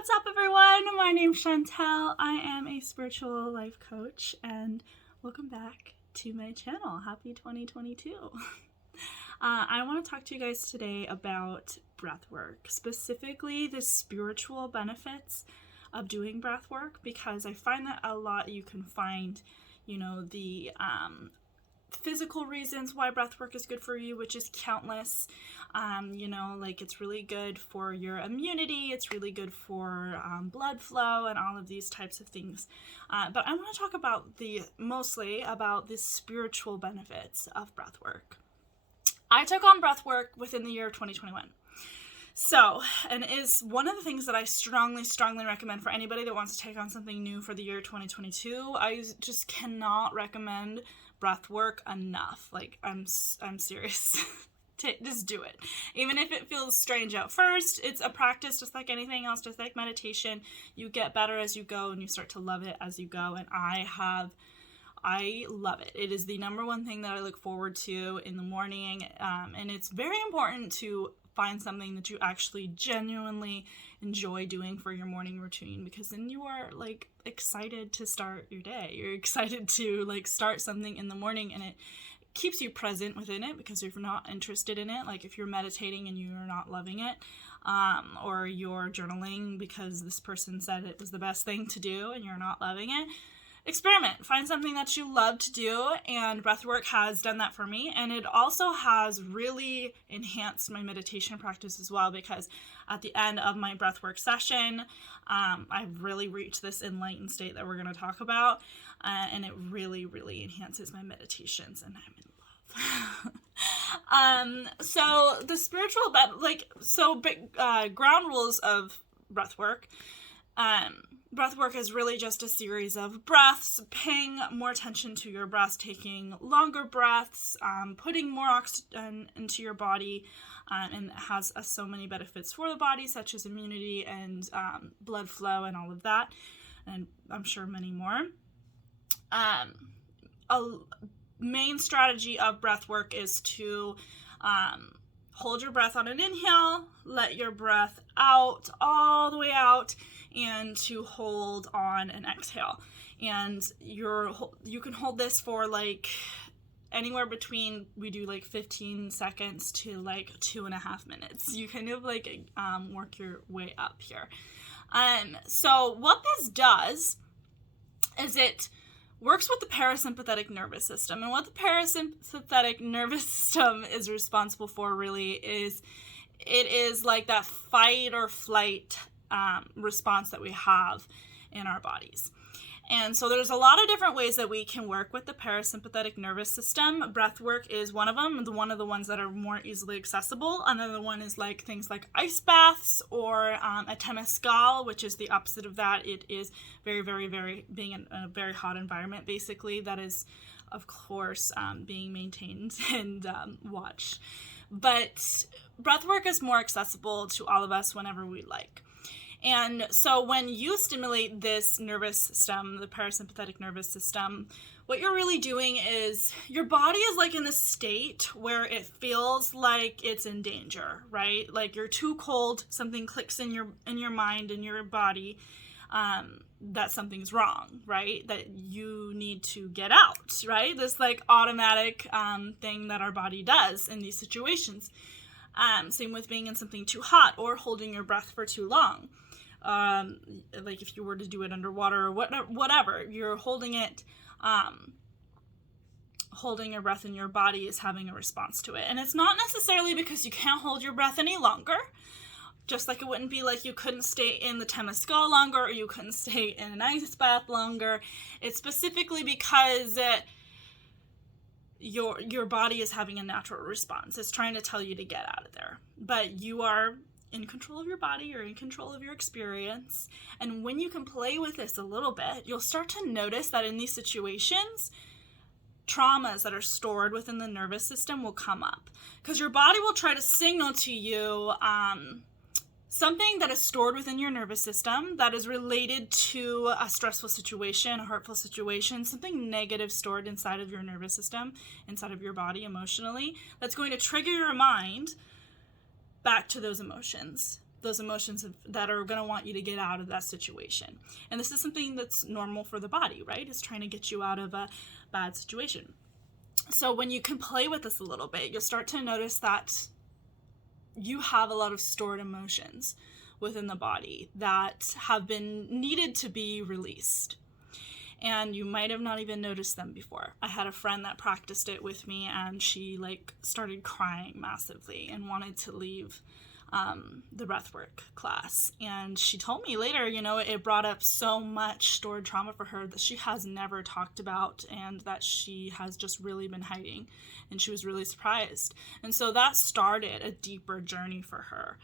What's up, everyone? My name's Chantel. I am a spiritual life coach, and welcome back to my channel. Happy 2022. I want to talk to you guys today about breath work, specifically the spiritual benefits of doing breath work, because I find that a lot you can find, the physical reasons why breath work is good for you, which is countless. It's really good for your immunity, it's really good for blood flow and all of these types of things. But I want to talk about mostly about the spiritual benefits of breath work. I took on breath work within the year of 2021. And it is one of the things that I strongly recommend for anybody that wants to take on something new for the year 2022. I just cannot recommend breath work enough. Like, I'm serious. Just do it. Even if it feels strange at first, it's a practice just like anything else, just like meditation. You get better as you go and you start to love it as you go. And I love it. It is the number one thing that I look forward to in the morning. And it's very important to find something that you actually genuinely enjoy doing for your morning routine, because then you are excited to start your day. You're excited to start something in the morning, and it keeps you present within it, because if you're not interested in it, like if you're meditating and you're not loving it, or you're journaling because this person said it was the best thing to do and you're not loving it, experiment. Find something that you love to do, and breathwork has done that for me. And it also has really enhanced my meditation practice as well, because at the end of my breathwork session, I've really reached this enlightened state that we're going to talk about, and it really enhances my meditations, and I'm in love. So the spiritual, ground rules of breathwork. Breathwork is really just a series of breaths, paying more attention to your breaths, taking longer breaths, putting more oxygen into your body, and it has so many benefits for the body, such as immunity and blood flow and all of that, and I'm sure many more. A main strategy of breathwork is to hold your breath on an inhale, let your breath out, all the way out, and to hold on an exhale. And you can hold this for anywhere between, we do 15 seconds to 2.5 minutes. You kind of work your way up here. So what this does is it works with the parasympathetic nervous system. And what the parasympathetic nervous system is responsible for really is, it is like that fight or flight response that we have in our bodies. And so there's a lot of different ways that we can work with the parasympathetic nervous system. Breath work is one of them, one of the ones that are more easily accessible. Another one is things like ice baths or a temescal, which is the opposite of that. It is very being in a very hot environment, basically, that is, of course, being maintained and watched. But breath work is more accessible to all of us whenever we like. And so when you stimulate this nervous system, the parasympathetic nervous system, what you're really doing is your body is in a state where it feels like it's in danger, right? Like you're too cold, something clicks in your mind and your body, that something's wrong, right? That you need to get out, right? This automatic thing that our body does in these situations. Same with being in something too hot or holding your breath for too long. If you were to do it underwater or whatever, you're holding it, holding your breath in your body is having a response to it. And it's not necessarily because you can't hold your breath any longer, just like it wouldn't be like you couldn't stay in the temescal longer or you couldn't stay in an ice bath longer. It's specifically because your body is having a natural response. It's trying to tell you to get out of there. But you are in control of your body, you're in control of your experience. And when you can play with this a little bit, you'll start to notice that in these situations, traumas that are stored within the nervous system will come up. Because your body will try to signal to you something that is stored within your nervous system that is related to a stressful situation, a hurtful situation, something negative stored inside of your nervous system, inside of your body emotionally, that's going to trigger your mind back to those emotions. those emotions that are going to want you to get out of that situation. And this is something that's normal for the body, right? It's trying to get you out of a bad situation. So when you can play with this a little bit, you'll start to notice that you have a lot of stored emotions within the body that have been needed to be released. And you might have not even noticed them before. I had a friend that practiced it with me, and she started crying massively and wanted to leave the breathwork class. And she told me later, it brought up so much stored trauma for her that she has never talked about and that she has just really been hiding. And she was really surprised. And so that started a deeper journey for her.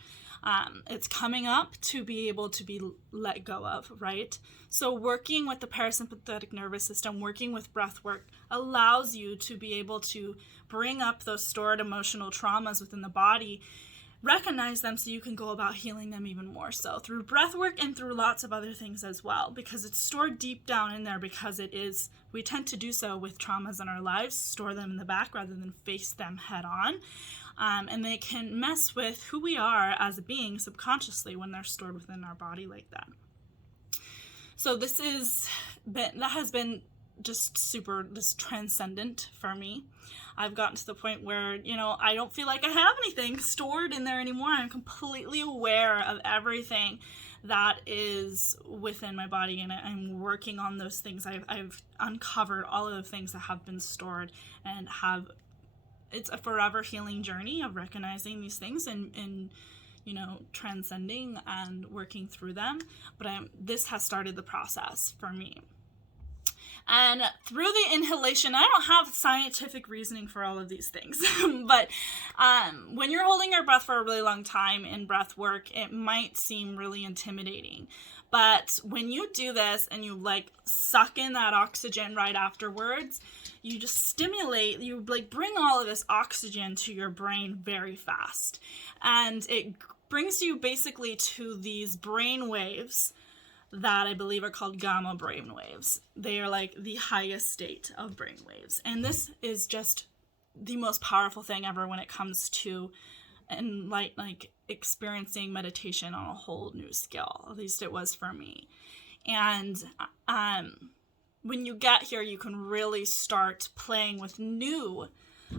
It's coming up to be able to be let go of, right? So working with the parasympathetic nervous system, working with breath work allows you to be able to bring up those stored emotional traumas within the body, recognize them so you can go about healing them even more so through breath work and through lots of other things as well, because it's stored deep down in there, because we tend to do so with traumas in our lives, store them in the back rather than face them head on. And they can mess with who we are as a being subconsciously when they're stored within our body like that. So that has been just transcendent for me. I've gotten to the point where, I don't feel like I have anything stored in there anymore. I'm completely aware of everything that is within my body, and I'm working on those things. I've uncovered all of the things that have been stored, and it's a forever healing journey of recognizing these things and transcending and working through them. But this has started the process for me. And through the inhalation, I don't have scientific reasoning for all of these things, but when you're holding your breath for a really long time in breath work, it might seem really intimidating. But when you do this and you suck in that oxygen right afterwards, you just stimulate, you bring all of this oxygen to your brain very fast. And it brings you basically to these brain waves that I believe are called gamma brain waves. They are the highest state of brain waves. And this is just the most powerful thing ever when it comes to experiencing meditation on a whole new scale. At least it was for me. And when you get here, you can really start playing with new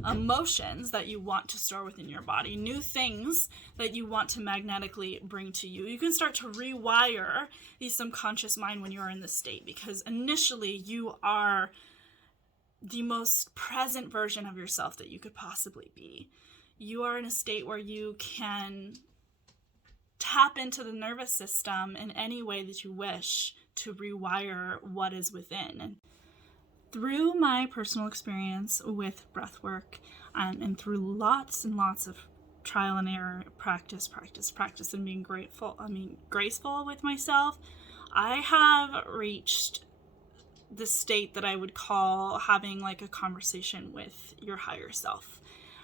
emotions that you want to store within your body, new things that you want to magnetically bring to you. You can start to rewire the subconscious mind when you're in this state, because initially you are the most present version of yourself that you could possibly be. You are in a state where you can tap into the nervous system in any way that you wish to rewire what is within. And through my personal experience with breathwork, and through lots and lots of trial and error, practice, and being graceful with myself, I have reached the state that I would call having a conversation with your higher self.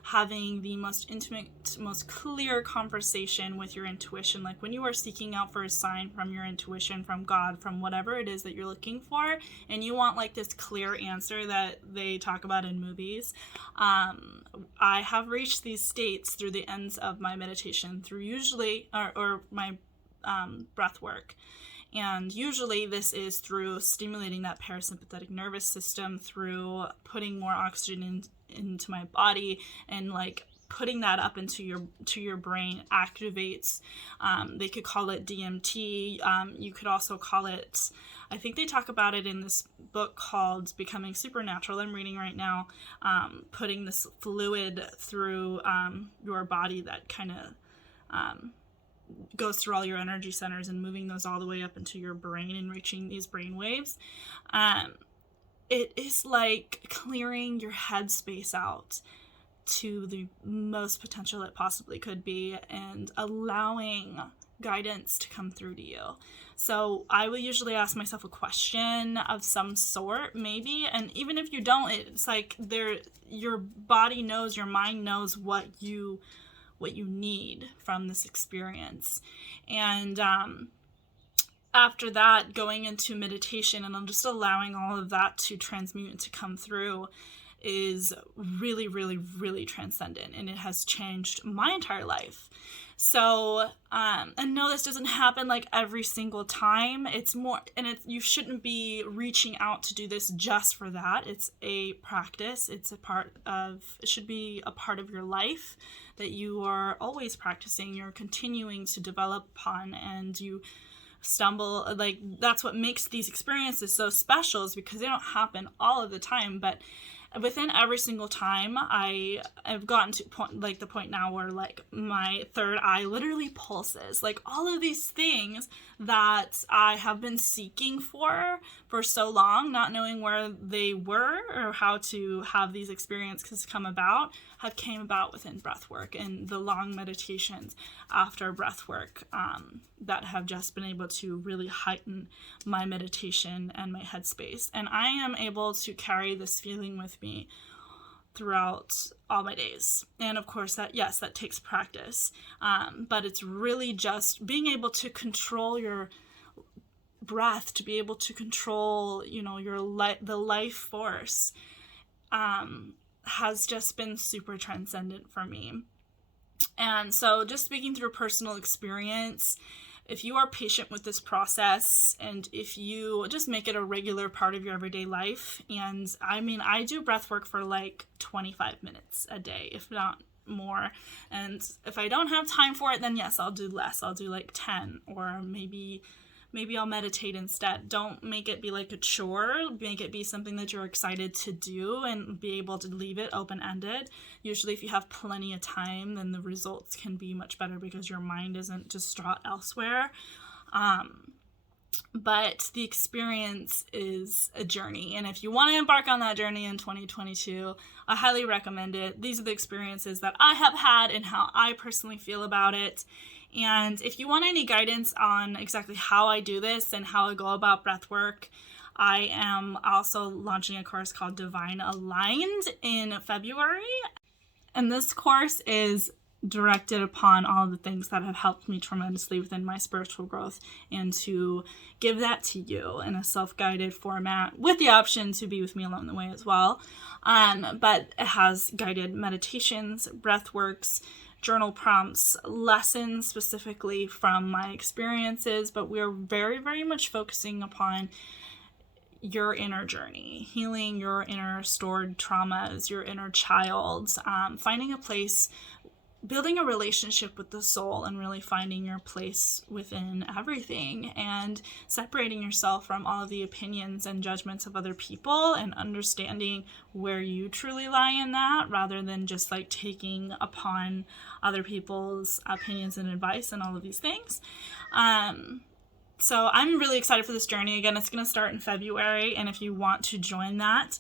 Having the most intimate, most clear conversation with your intuition, when you are seeking out for a sign from your intuition, from God, from whatever it is that you're looking for, and you want this clear answer that they talk about in movies. I have reached these states through the ends of my meditation, through usually, or my breath work. And usually this is through stimulating that parasympathetic nervous system, through putting more oxygen into my body, and putting that up into your brain activates. They could call it DMT. You could also call it, I think they talk about it in this book called Becoming Supernatural I'm reading right now, putting this fluid through your body that kind of goes through all your energy centers and moving those all the way up into your brain and reaching these brain waves. It is clearing your headspace out to the most potential it possibly could be, and allowing guidance to come through to you. So I will usually ask myself a question of some sort, maybe, and even if you don't, it's your body knows, your mind knows what you need from this experience. And after that, going into meditation, and I'm just allowing all of that to transmute and to come through, is really, really, really transcendent, and it has changed my entire life. So, and no, this doesn't happen like every single time. It's more, and you shouldn't be reaching out to do this just for that. It's a practice. It should be a part of your life that you are always practicing. You're continuing to develop upon, and you stumble, like, that's what makes these experiences so special, is because they don't happen all of the time, but within every single time, I have gotten to the point now where like my third eye literally pulses. Like all of these things that I have been seeking for so long, not knowing where they were or how to have these experiences come about, came about within breathwork and the long meditations after breathwork that have just been able to really heighten my meditation and my headspace. And I am able to carry this feeling with me throughout all my days. And of course that takes practice. But it's really just being able to control your breath, to be able to control, the life force, has just been super transcendent for me. And so just speaking through personal experience, if you are patient with this process and if you just make it a regular part of your everyday life, and I do breath work for like 25 minutes a day, if not more. And if I don't have time for it, then yes, I'll do less. I'll do like 10, or maybe I'll meditate instead. Don't make it be like a chore. Make it be something that you're excited to do and be able to leave it open-ended. Usually if you have plenty of time, then the results can be much better because your mind isn't distraught elsewhere. But the experience is a journey. And if you want to embark on that journey in 2022, I highly recommend it. These are the experiences that I have had and how I personally feel about it. And if you want any guidance on exactly how I do this and how I go about breathwork, I am also launching a course called Divine Aligned in February. And this course is directed upon all the things that have helped me tremendously within my spiritual growth, and to give that to you in a self-guided format with the option to be with me along the way as well. But it has guided meditations, breath works, journal prompts, lessons specifically from my experiences, but we're very, very much focusing upon your inner journey, healing your inner stored traumas, your inner child, finding a place, building a relationship with the soul, and really finding your place within everything, and separating yourself from all of the opinions and judgments of other people, and understanding where you truly lie in that, rather than just like taking upon other people's opinions and advice and all of these things. So I'm really excited for this journey. Again, it's going to start in February, and if you want to join that,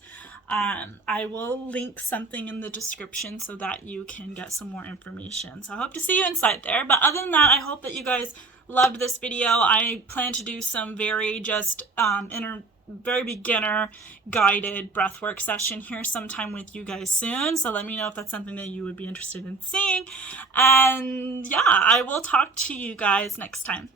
I will link something in the description so that you can get some more information. So I hope to see you inside there. But other than that, I hope that you guys loved this video. I plan to do some very very beginner guided breathwork session here sometime with you guys soon. So let me know if that's something that you would be interested in seeing. And yeah, I will talk to you guys next time.